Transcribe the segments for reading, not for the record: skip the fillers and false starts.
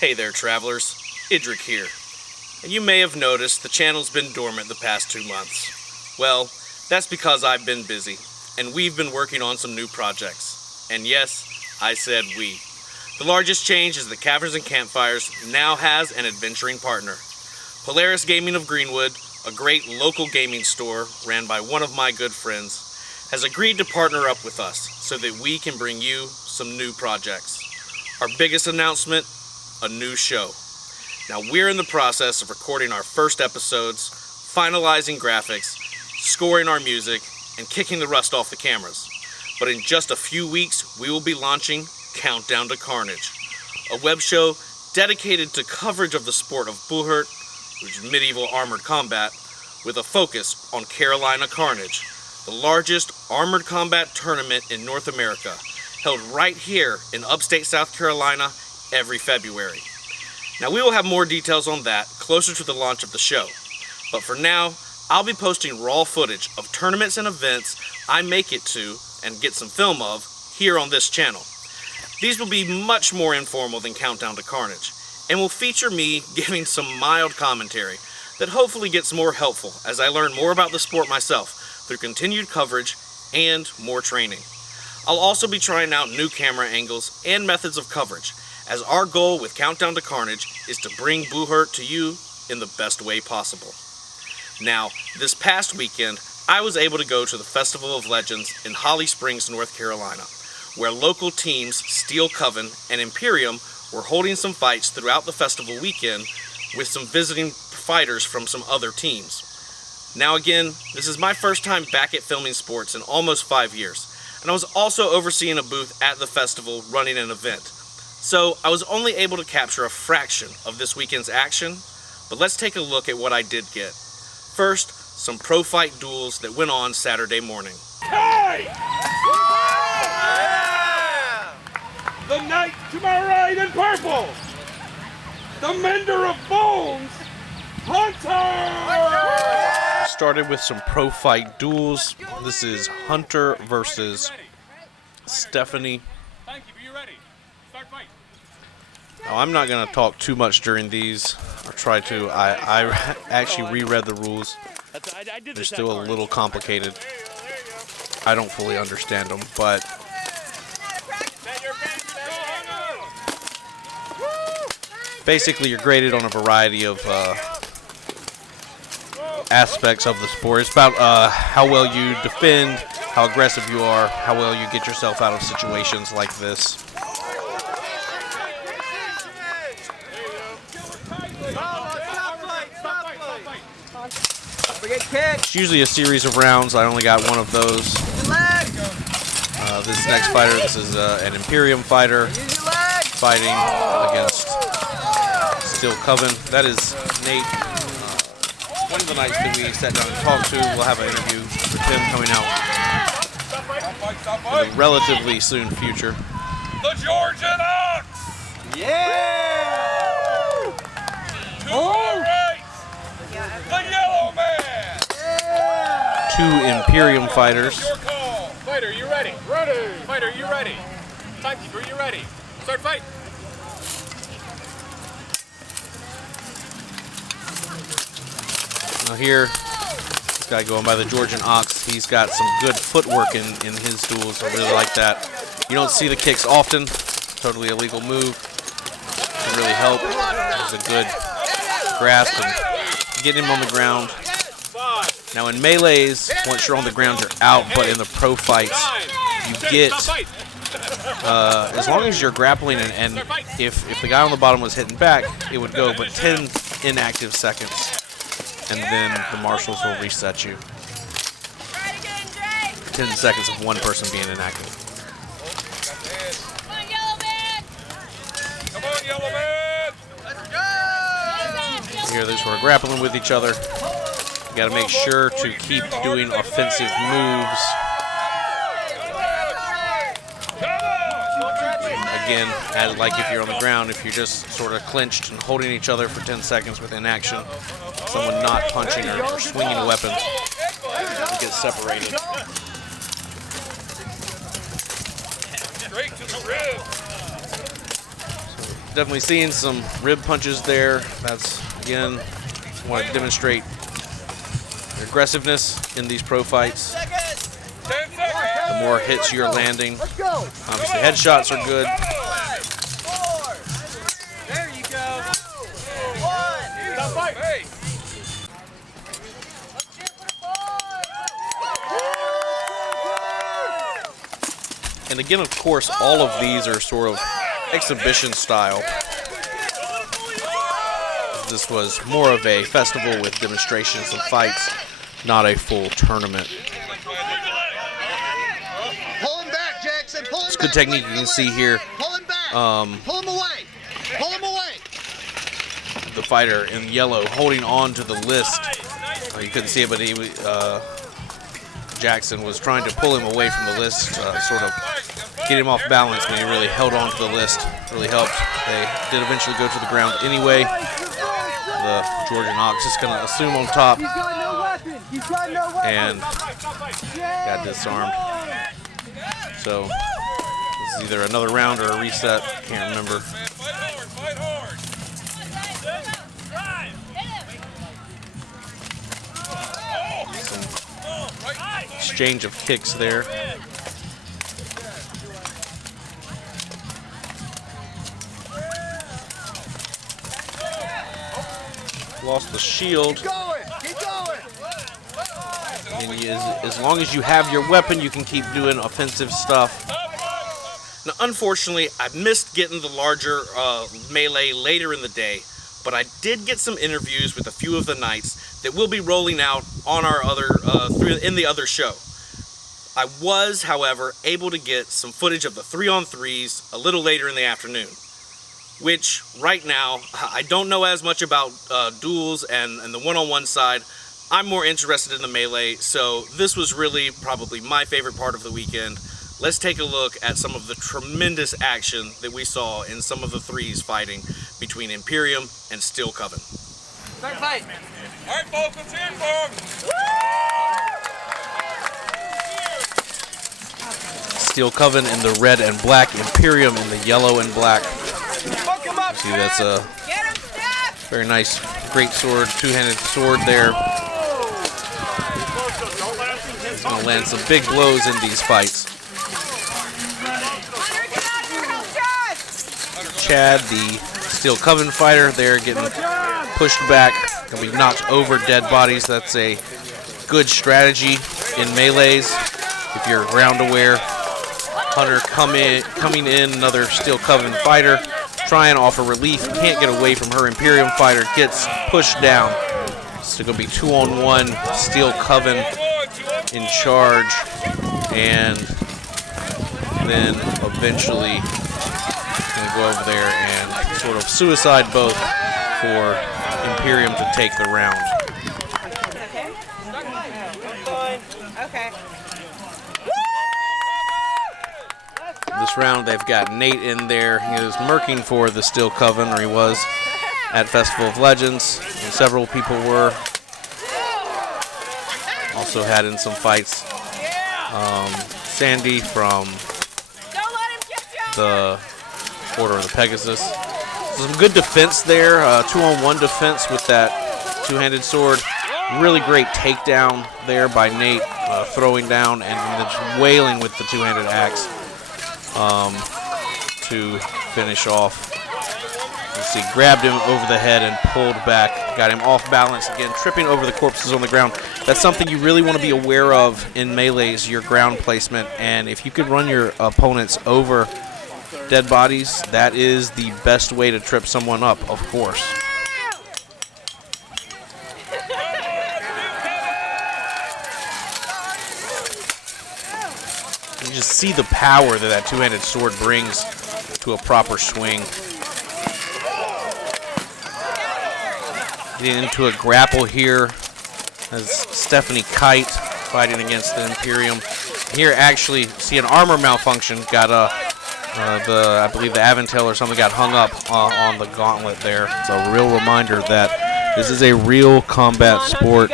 Hey there, travelers. Yddryk here. And you may have noticed the channel's been dormant the past 2 months. Well, that's because I've been busy, and we've been working on some new projects. And yes, I said we. The largest change is that Caverns and Campfires now has an adventuring partner. Polaris Gaming of Greenwood, a great local gaming store ran by one of my good friends, has agreed to partner up with us so that we can bring you some new projects. Our biggest announcement, a new show. Now we're in the process of recording our first episodes, finalizing graphics, scoring our music, and kicking the rust off the cameras. But in just a few weeks, we will be launching Countdown to Carnage, a web show dedicated to coverage of the sport of Buhurt, which is medieval armored combat, with a focus on Carolina Carnage, the largest armored combat tournament in North America, held right here in upstate South Carolina every February. Now we will have more details on that closer to the launch of the show, but for now, I'll be posting raw footage of tournaments and events I make it to and get some film of here on this channel. These will be much more informal than Countdown to Carnage, and will feature me giving some mild commentary that hopefully gets more helpful as I learn more about the sport myself through continued coverage and more training. I'll also be trying out new camera angles and methods of coverage, as our goal with Countdown to Carnage is to bring Buhurt to you in the best way possible. Now, this past weekend, I was able to go to the Festival of Legends in Holly Springs, North Carolina, where local teams Steel Coven and Imperium were holding some fights throughout the festival weekend with some visiting fighters from some other teams. Now again, this is my first time back at filming sports in almost 5 years, and I was also overseeing a booth at the festival running an event. So I was only able to capture a fraction of this weekend's action, but let's take a look at what I did get. First, some Profight Duels that went on Saturday morning. Hey! Yeah! The knight to my right in purple! The mender of bones! Hunter! Started with some Profight Duels. This is Hunter versus Stephanie. Thank you, are you ready? Start fight. Now, I'm not going to talk too much during these, or try to. I actually reread the rules. They're still a little complicated. I don't fully understand them, but basically you're graded on a variety of aspects of the sport. It's about how well you defend, how aggressive you are, how well you get yourself out of situations like this. It's usually a series of rounds. I only got one of those. This next fighter, this is an Imperium fighter fighting against Steel Coven. That is Nate. One of the nights that we sat down and talked to. We'll have an interview with him coming out in the relatively soon future. The Georgian Ox! Yeah! To my right, the Yellow Man! Yeah! 2 Imperium fighters. Your call. Fighter, you ready? Ready. Fighter, you ready? Timekeeper, you ready? Start fight. Now here, this guy going by the Georgian Ox, he's got some good footwork in his duels. I really like that. You don't see the kicks often. Totally illegal move. Can really help. There's a good grasp and get him on the ground. Now in melees, once you're on the ground, you're out. But in the pro fights, you get, as long as you're grappling and if the guy on the bottom was hitting back, it would go, but 10 inactive seconds. And then the marshals will reset you. 10 seconds of one person being inactive. Come on, Yellow Man! Let's go! Here, these who are grappling with each other. You got to make sure to keep doing offensive moves. Again, as like if you're on the ground, if you're just sort of clinched and holding each other for 10 seconds with inaction, someone not punching or swinging a weapon, you get separated. Straight to the rib. definitely seeing some rib punches there. That's, again, want to demonstrate their aggressiveness in these pro fights. The more hits you're landing. Obviously, headshots are good. There you go. And again, of course, all of these are sort of exhibition style. This was more of a festival with demonstrations and fights, not a full tournament. Pull him back, Jackson. Pull him It's good technique you can see here. Pull him back. Pull him away. Pull him away. The fighter in yellow holding on to the list. You couldn't see it, but Jackson was trying to pull him away from the list, sort of get him off balance, and he really held on to the list. Really helped. They did eventually go to the ground anyway. The Georgian Ox is going to assume on top and got disarmed. So this is either another round or a reset. Can't remember. Exchange of kicks there. Lost the shield. Keep going. Keep going. And as long as you have your weapon, you can keep doing offensive stuff. Now, unfortunately, I missed getting the larger melee later in the day, but I did get some interviews with a few of the knights that will be rolling out on our in the other show. I was, however, able to get some footage of the 3-on-3s a little later in the afternoon, which right now, I don't know as much about duels and the one-on-one side. I'm more interested in the melee, so this was really probably my favorite part of the weekend. Let's take a look at some of the tremendous action that we saw in some of the threes fighting between Imperium and Steel Coven. Start fight. All right, folks, let's hear it for him. Steel Coven in the red and black, Imperium in the yellow and black. See, that's a very nice, great sword, two-handed sword there. He's going to land some big blows in these fights. Chad, the Steel Coven fighter, there getting pushed back. Going to be knocked over dead bodies. That's a good strategy in melees. If you're ground aware, Hunter coming in, another Steel Coven fighter, trying to offer relief, can't get away from her Imperium fighter, gets pushed down. So going to be 2-on-1, Steel Coven in charge, and then eventually going to go over there and sort of suicide both for Imperium to take the round. Okay. This round, they've got Nate in there. He was murking for the Steel Coven, or he was at Festival of Legends. And several people were. Also had in some fights. Sandy from the Order of the Pegasus. So some good defense there. 2-on-1 defense with that two-handed sword. Really great takedown there by Nate, throwing down and then wailing with the two-handed axe. To finish off. Let's see, grabbed him over the head and pulled back. Got him off balance again, tripping over the corpses on the ground. That's something you really want to be aware of in melees, your ground placement. And if you could run your opponents over dead bodies, that is the best way to trip someone up, of course. You just see the power that two-handed sword brings to a proper swing. Getting into a grapple here as Stephanie Kite fighting against the Imperium. Here, actually, see an armor malfunction. Got I believe the Avantail or something got hung up on the gauntlet there. It's a real reminder that this is a real combat sport,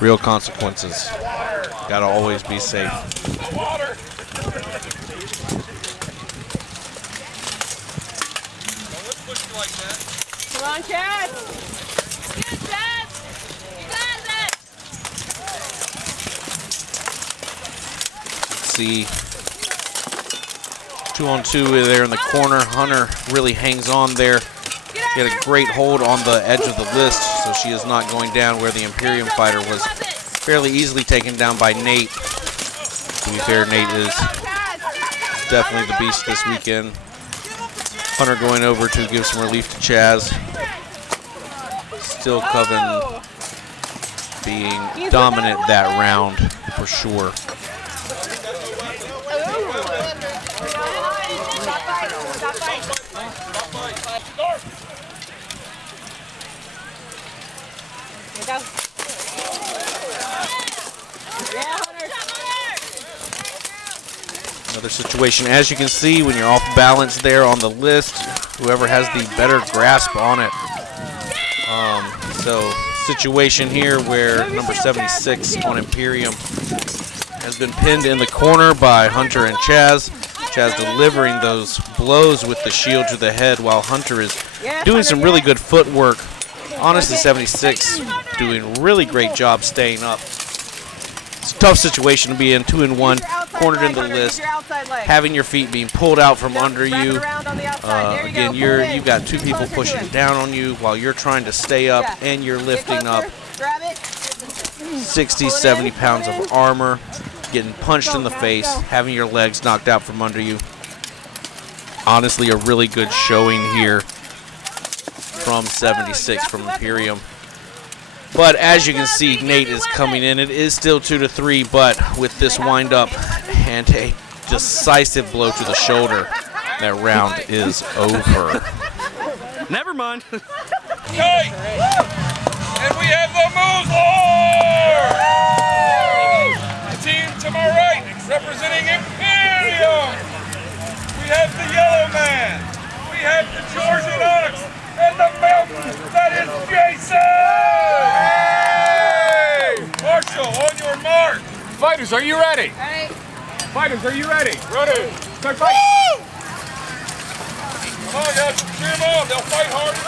real consequences. Gotta always be safe. Come on, Chad. Good, Chad. You got it. Let's see. 2-on-2 there in the corner. Hunter really hangs on there. She had a great hold on the edge of the list, so she is not going down where the Imperium fighter was fairly easily taken down by Nate. To be fair, Nate is definitely the beast this weekend. Hunter going over to give some relief to Chaz. Still Coven being dominant that round for sure. Another situation, as you can see, when you're off balance there on the list, whoever has the better grasp on it. So situation here where number 76 on Imperium has been pinned in the corner by Hunter and Chaz. Chaz delivering those blows with the shield to the head while Hunter is doing some really good footwork. Honestly, 76 doing a really great job staying up. It's a tough situation to be in, 2-and-1, cornered in the list, having your feet being pulled out from under you. Again, you've got two people pushing down on you while you're trying to stay up, and you're lifting up 60, 70 pounds of armor, getting punched in the face, having your legs knocked out from under you. Honestly, a really good showing here from 76 from Imperium. But as you can see, Nate is coming in. It is still 2-3, but with this wind-up and a decisive blow to the shoulder, that round is over. Never mind. Okay. And we have the Moose The team to my right, representing Imperium. We have the Yellow Man. We have the Georgian Ox. And the mountain that is Jason! Marshall, on your mark. Fighters, are you ready? Ready. Fighters, are you ready? Ready. Start fighting. Come on, guys, cheer them on. They'll fight harder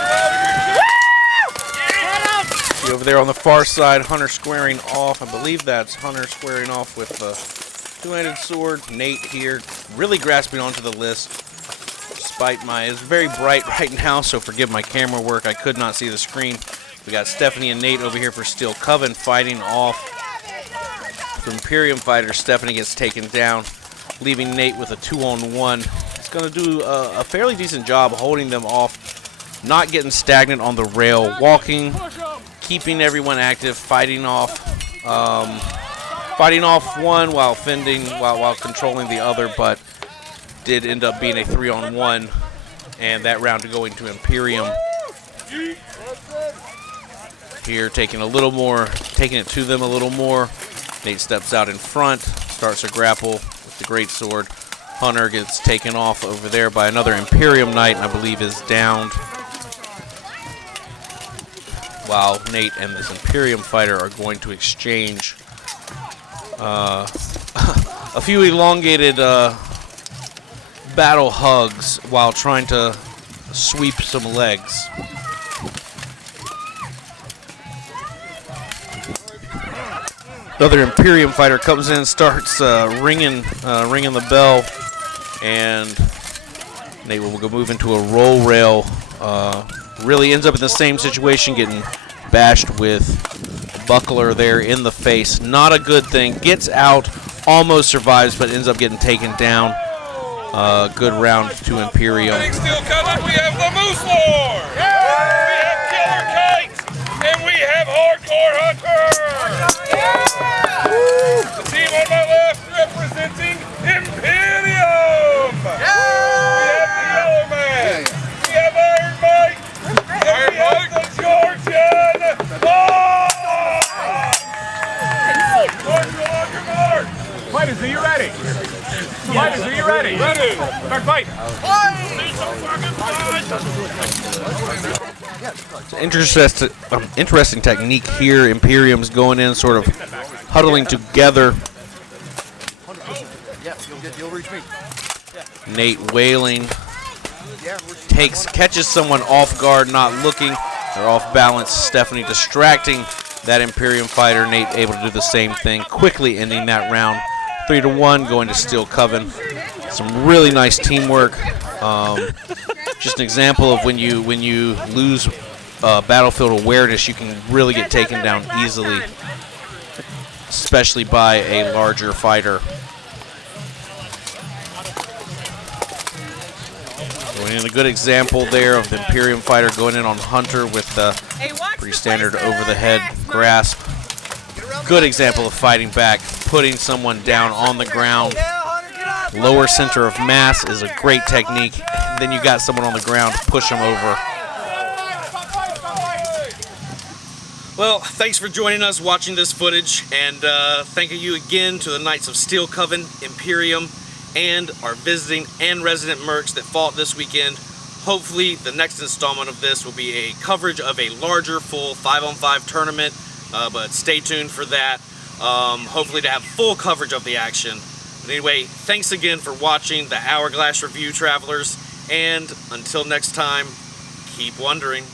than See over there on the far side, Hunter squaring off. I believe that's Hunter squaring off with the two-handed sword. Nate here really grasping onto the list. Despite it's very bright right now, so forgive my camera work. I could not see the screen. We got Stephanie and Nate over here for Steel Coven fighting off. For Imperium fighter, Stephanie gets taken down, leaving Nate with a 2-on-1. He's going to do a fairly decent job holding them off, not getting stagnant on the rail, walking, keeping everyone active, fighting off one while fending, while controlling the other, but did end up being a 3-on-1, and that round going to Imperium. Here taking it to them a little more. Nate steps out in front, starts a grapple with the great sword. Hunter gets taken off over there by another Imperium Knight, and I believe is downed. While Nate and this Imperium fighter are going to exchange a few elongated battle hugs while trying to sweep some legs. Another Imperium fighter comes in, starts ringing the bell, and Nate will go move into a roll rail. Really ends up in the same situation, getting bashed with buckler there in the face. Not a good thing. Gets out, almost survives, but ends up getting taken down. Good round to Imperium. Steel Coven, we have the Moose Lord. Yeah. We have Killer Kite. And we have Hardcore Hunter. Yeah. The team on my left representing Imperium. Yeah. We have the Yellow Man. We have Iron Mike. And we have the Georgian. Marshall on your mark. Fighters, are you ready? Fighters, are you ready? Ready. Start fighting. Interesting technique here. Imperium's going in, sort of huddling together. You'll reach me. Nate wailing catches someone off guard, not looking. They're off balance. Stephanie distracting that Imperium fighter. Nate able to do the same thing, quickly ending that round. 3-1, going to Steel Coven. Some really nice teamwork. Just an example of when you lose battlefield awareness, you can really get taken down easily, especially by a larger fighter. Going in a good example there of the Imperium fighter going in on Hunter with the pretty standard over-the-head grasp. Good example of fighting back, putting someone down on the ground. Lower center of mass is a great technique. Then you got someone on the ground, push them over. Well, thanks for joining us watching this footage, and thank you again to the Knights of Steel Coven, Imperium, and our visiting and resident mercs that fought this weekend. Hopefully the next installment of this will be a coverage of a larger full 5-on-5 tournament, but stay tuned for that. Hopefully to have full coverage of the action. But anyway, thanks again for watching the Hourglass Review, travelers, and until next time, keep wondering.